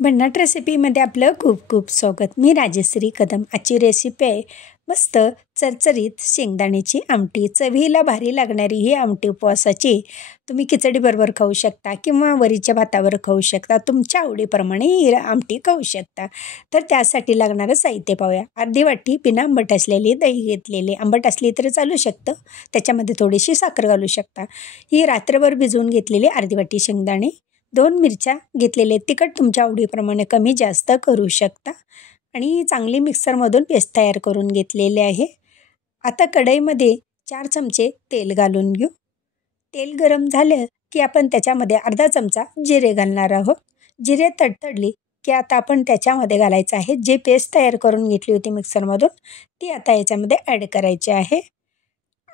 भन्नाट रेसिपीमध्ये आपलं खूप खूप स्वागत. मी राजश्री कदम. आजची रेसिपी आहे मस्त चरचरीत शेंगदाण्याची आमटी. चवीला भारी लागणारी ही आमटी उपवासाची तुम्ही खिचडीबरोबर खाऊ शकता किंवा वरीच्या भातावर खाऊ शकता. तुमच्या आवडीप्रमाणे ही आमटी खाऊ शकता. तर त्यासाठी लागणारं साहित्य पाहूया. अर्धी वाटी बिना आंबट असलेली दही घेतलेली. आंबट असली तरी चालू शकतं. त्याच्यामध्ये थोडीशी साखर घालू शकता. ही रात्रभर भिजवून घेतलेली अर्धी वाटी शेंगदाणे, 2 मिरच्या घेतलेले. तिखट तुमच्या आवडीप्रमाणे कमी जास्त करू शकता. आणि चांगली मिक्सरमधून पेस्ट तयार करून घेतलेले आहे. आता कढईमध्ये 4 चमचे तेल घालून घेऊ. तेल गरम झालं की आपण त्याच्यामध्ये अर्धा चमचा जिरे घालणार आहोत. जिरे तडतडली की आता आपण त्याच्यामध्ये घालायचं आहे जे पेस्ट तयार करून घेतली होती मिक्सरमधून, ती आता याच्यामध्ये ॲड करायची आहे.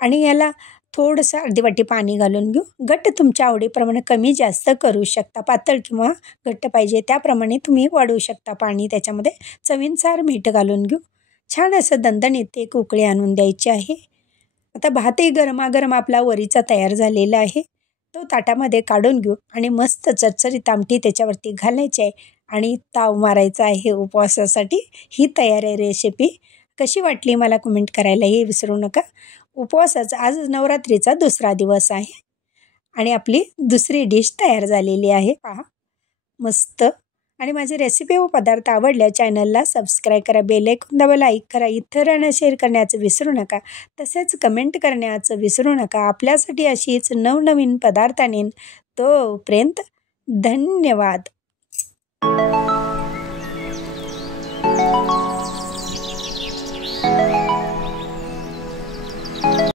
आणि याला थोडंसं अर्धी वाटी पाणी घालून घेऊ. घट्ट तुमच्या आवडीप्रमाणे कमी जास्त करू शकता. पातळ किंवा घट्ट पाहिजे त्याप्रमाणे तुम्ही वाढवू शकता पाणी. त्याच्यामध्ये चवीनुसार मीठ घालून घेऊ. छान असं दणदणीत एक उकळी आणून द्यायची आहे. आता भातही गरमागरम आपला वरीचा तयार झालेला आहे. तो ताटामध्ये काढून घेऊ आणि मस्त चरचरीत आमटी त्याच्यावरती घालायची आहे आणि ताव मारायचा आहे उपवासासाठी. ही तयार आहे रेसिपी. कशी वाटली मला कमेंट करायलाही विसरू नका. उपवासाचा आज नवरात्रीचा दुसरा दिवस आहे आणि आपली दुसरी डिश तयार झालेली आहे. पहा मस्त. आणि माझी रेसिपी व पदार्थ आवडल्या चॅनलला सबस्क्राईब करा, बेल आयकॉन दाबा, लाईक करा, इतरांना शेअर करण्याचं विसरू नका. तसेच कमेंट करण्याचं विसरू नका. आपल्यासाठी अशीच नवनवीन पदार्थ आणीन. तोपर्यंत धन्यवाद.